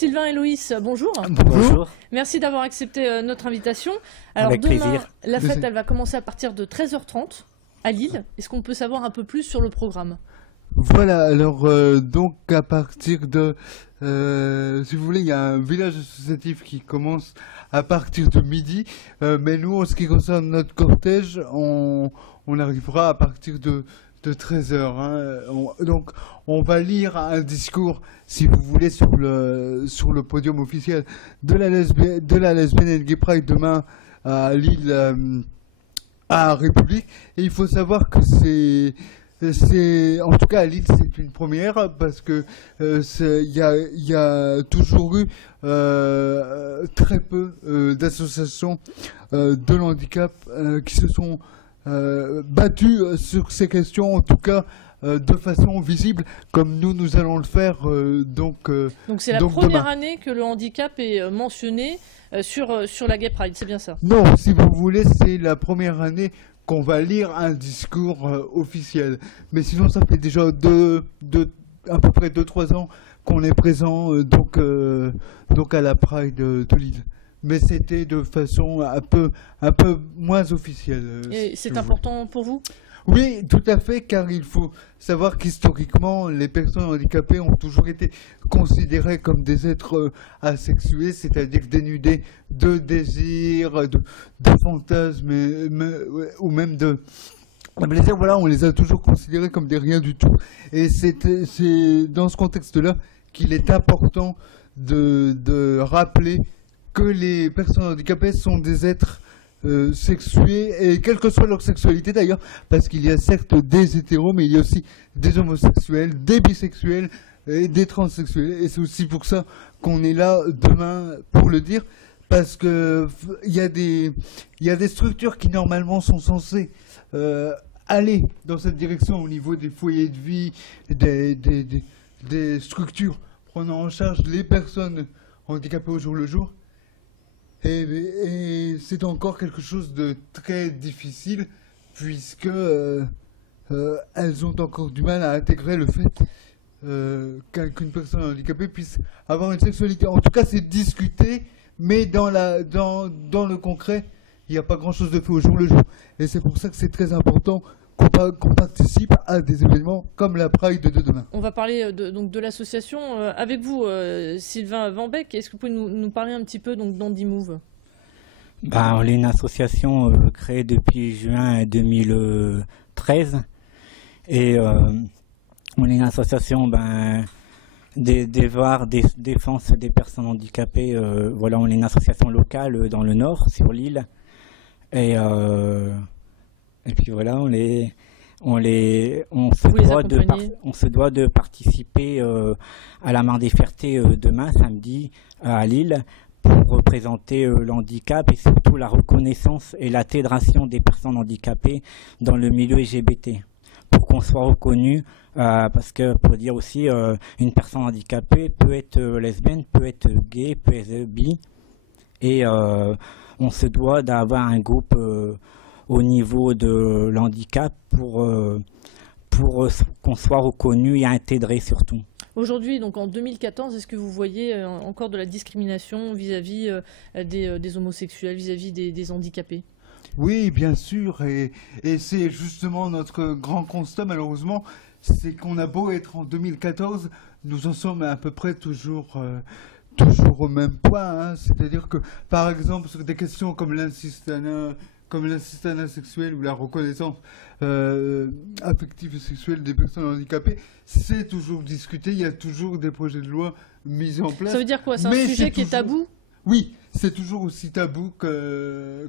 Sylvain et Loïs, bonjour. Bonjour. Merci d'avoir accepté notre invitation. Alors Avec demain, plaisir. la fête, elle va commencer à partir de 13h30 à Lille. Est-ce qu'on peut savoir un peu plus sur le programme? Voilà, alors donc à partir de, si vous voulez, il y a un village associatif qui commence à partir de midi, mais nous, en ce qui concerne notre cortège, on arrivera à partir de 13h. Donc on va lire un discours, si vous voulez, sur le podium officiel de la Lesbian and Gay Pride demain à Lille, à République. Et il faut savoir que en tout cas à Lille, c'est une première parce que il y a toujours eu très peu d'associations de l'handicap qui se sont battues sur ces questions, en tout cas de façon visible, comme nous allons le faire. Donc c'est la première année que le handicap est mentionné sur la Gay Pride, c'est bien ça? Non, si vous voulez, c'est la première année qu'on va lire un discours officiel. Mais sinon, ça fait déjà à peu près 2-3 ans qu'on est présent donc à la Pride de Lille. Mais c'était de façon un peu moins officielle. Et c'est important pour vous? Oui, tout à fait, car il faut savoir qu'historiquement, les personnes handicapées ont toujours été considérées comme des êtres asexués, c'est-à-dire dénudés de désirs, de fantasmes, ou même de plaisir. Voilà, on les a toujours considérés comme des rien du tout. Et c'est dans ce contexte-là qu'il est important de rappeler que les personnes handicapées sont des êtres sexués, et quelle que soit leur sexualité d'ailleurs, parce qu'il y a certes des hétéros, mais il y a aussi des homosexuels, des bisexuels et des transsexuels. Et c'est aussi pour ça qu'on est là demain pour le dire, parce que il y a des structures qui normalement sont censées aller dans cette direction au niveau des foyers de vie, des structures prenant en charge les personnes handicapées au jour le jour. Et c'est encore quelque chose de très difficile, puisque elles ont encore du mal à intégrer le fait qu'une personne handicapée puisse avoir une sexualité. En tout cas, c'est discuté, mais dans le concret, il n'y a pas grand-chose de fait au jour le jour. Et c'est pour ça que c'est très important qu'on participe à des événements comme la Pride de demain. On va parler donc de l'association avec vous, Sylvain Van Beek. Est-ce que vous pouvez nous parler un petit peu d'Handimove? On est une association créée depuis juin 2013 et on est une association des défense des personnes handicapées. Voilà, on est une association locale dans le Nord, sur l'île. Et puis voilà, on se doit de participer à la Marche des Fiertés demain, samedi, à Lille, pour représenter l'handicap et surtout la reconnaissance et l'intégration des personnes handicapées dans le milieu LGBT. Pour qu'on soit reconnu, parce que pour dire aussi, une personne handicapée peut être lesbienne, peut être gay, peut être bi, et on se doit d'avoir un groupe au niveau de l'handicap pour qu'on soit reconnu et intégré surtout. Aujourd'hui, donc en 2014, est-ce que vous voyez encore de la discrimination vis-à-vis des homosexuels, vis-à-vis des handicapés? Oui, bien sûr, et c'est justement notre grand constat, malheureusement, c'est qu'on a beau être en 2014, nous en sommes à peu près toujours au même point. C'est-à-dire que, par exemple, sur des questions comme l'incistanat sexuel ou la reconnaissance affective et sexuelle des personnes handicapées, c'est toujours discuté, il y a toujours des projets de loi mis en place. Ça veut dire quoi? C'est un sujet qui est tabou? Oui, c'est toujours aussi tabou que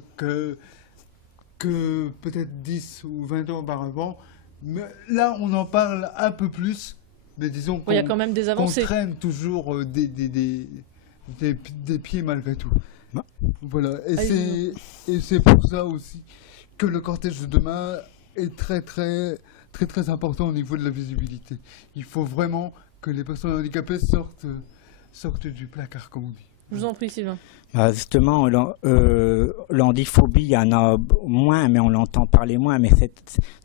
peut-être 10 ou 20 ans auparavant. Mais là, on en parle un peu plus, mais disons il y a quand même des avancées. On traîne toujours des pieds malgré tout. Voilà, et c'est pour ça aussi que le cortège de demain est très important au niveau de la visibilité. Il faut vraiment que les personnes handicapées sortent du placard, comme on dit. Je vous en prie, Sylvain. Justement, l'handiphobie, il y en a moins, mais on l'entend parler moins. Mais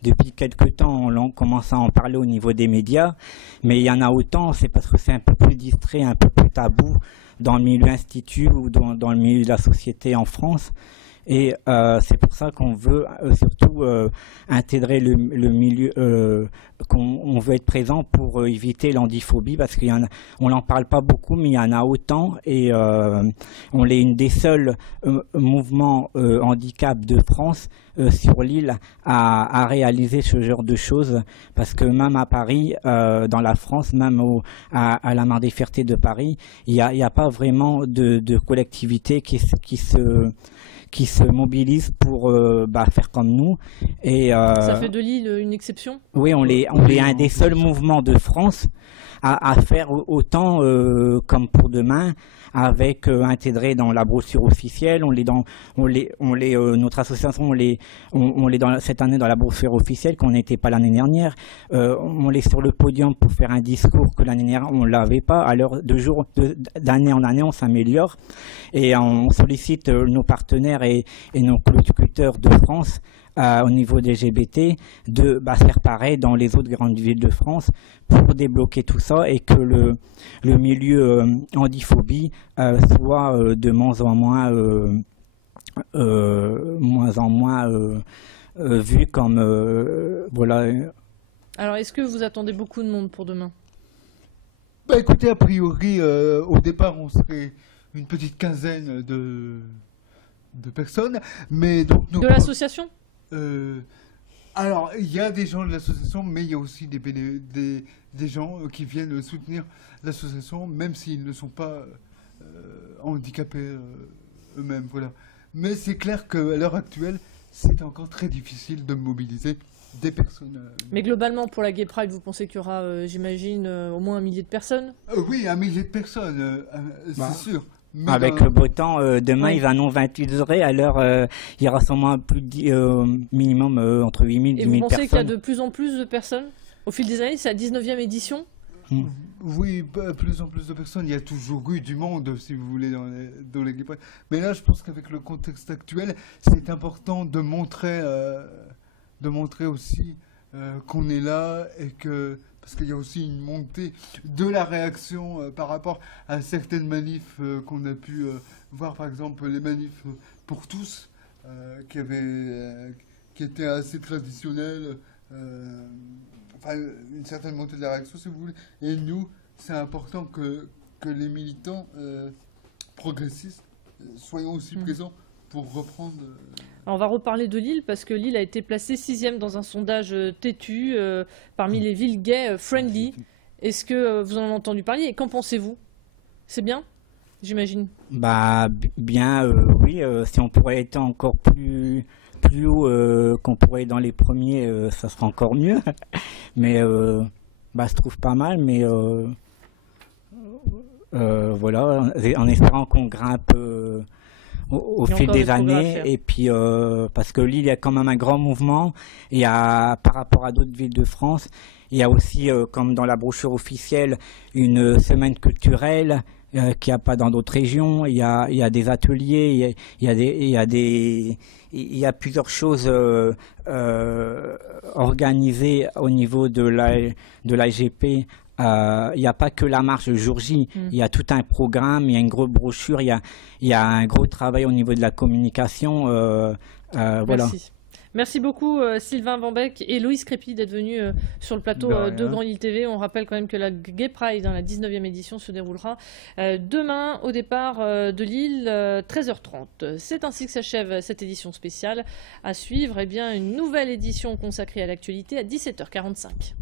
depuis quelque temps, on commence à en parler au niveau des médias. Mais il y en a autant, c'est parce que c'est un peu plus distrait, un peu plus tabou dans le milieu institut ou dans le milieu de la société en France. Et c'est pour ça qu'on veut surtout intégrer le milieu, qu'on veut être présent pour éviter l'handiphobie, parce on n'en parle pas beaucoup, mais il y en a autant, et on est une des seuls mouvements handicap de France sur l'île à réaliser ce genre de choses, parce que même à Paris, dans la France, même à la Mare des Fertés de Paris, il n'y a pas vraiment de collectivité qui se mobilisent pour faire comme nous. Et, ça fait de l'île une exception? Oui, on est un des seuls mouvements de France à faire autant comme pour demain, avec intégré dans la brochure officielle. Notre association, on l'est cette année dans la brochure officielle, qu'on n'était pas l'année dernière. On est sur le podium pour faire un discours que l'année dernière on l'avait pas. Alors d'année en année, on s'améliore et on sollicite nos partenaires et nos collecteurs de France au niveau des LGBT de faire pareil dans les autres grandes villes de France pour débloquer tout ça, et que le milieu handiphobie soit de moins en moins vu comme voilà. Alors, est-ce que vous attendez beaucoup de monde pour demain? Écoutez, a priori, au départ, on serait une petite quinzaine de personnes, mais donc de l'association. Alors, il y a des gens de l'association, mais il y a aussi des gens qui viennent soutenir l'association, même s'ils ne sont pas handicapés eux-mêmes. Voilà. Mais c'est clair qu'à l'heure actuelle, c'est encore très difficile de mobiliser des personnes. Mais globalement, pour la Gay Pride, vous pensez qu'il y aura, j'imagine, au moins 1 millier de personnes? Oui, 1 millier de personnes, c'est sûr. Mais avec le beau temps, demain il va non 28 degrés, alors il y aura sûrement minimum entre 8 000 et 10 000 personnes. Et vous pensez qu'il y a de plus en plus de personnes au fil des années? C'est la 19e édition? Oui, plus en plus de personnes. Il y a toujours eu du monde, si vous voulez, dans les Gay Pride. Mais là, je pense qu'avec le contexte actuel, c'est important de montrer aussi qu'on est là, et que... Parce qu'il y a aussi une montée de la réaction par rapport à certaines manifs qu'on a pu voir, par exemple les manifs pour tous, qui étaient assez traditionnelles, une certaine montée de la réaction, si vous voulez. Et nous, c'est important que les militants progressistes soyons aussi présents pour reprendre... Alors on va reparler de Lille, parce que Lille a été placée 6e dans un sondage têtu parmi les villes gay friendly. Est-ce que vous en avez entendu parler, et qu'en pensez-vous? C'est bien, j'imagine? Bien, oui. Si on pourrait être encore plus haut, qu'on pourrait être dans les premiers, ça serait encore mieux. Mais je trouve pas mal, mais voilà, en espérant qu'on grimpe au fil des années, et puis parce que Lille, il y a quand même un grand mouvement, et par rapport à d'autres villes de France, il y a aussi, comme dans la brochure officielle, une semaine culturelle qu'il n'y a pas dans d'autres régions. Il y a des ateliers, il y a plusieurs choses organisées au niveau de l'AGP. Il n'y a pas que la marche le jour J, il y a tout un programme, il y a une grosse brochure, il y a un gros travail au niveau de la communication. Voilà. Merci beaucoup Sylvain Vanbeck et Loïs Crépy d'être venus sur le plateau de Grand Lille TV. On rappelle quand même que la Gay Pride, la 19e édition, se déroulera demain au départ de Lille, 13h30. C'est ainsi que s'achève cette édition spéciale. À suivre, une nouvelle édition consacrée à l'actualité à 17h45.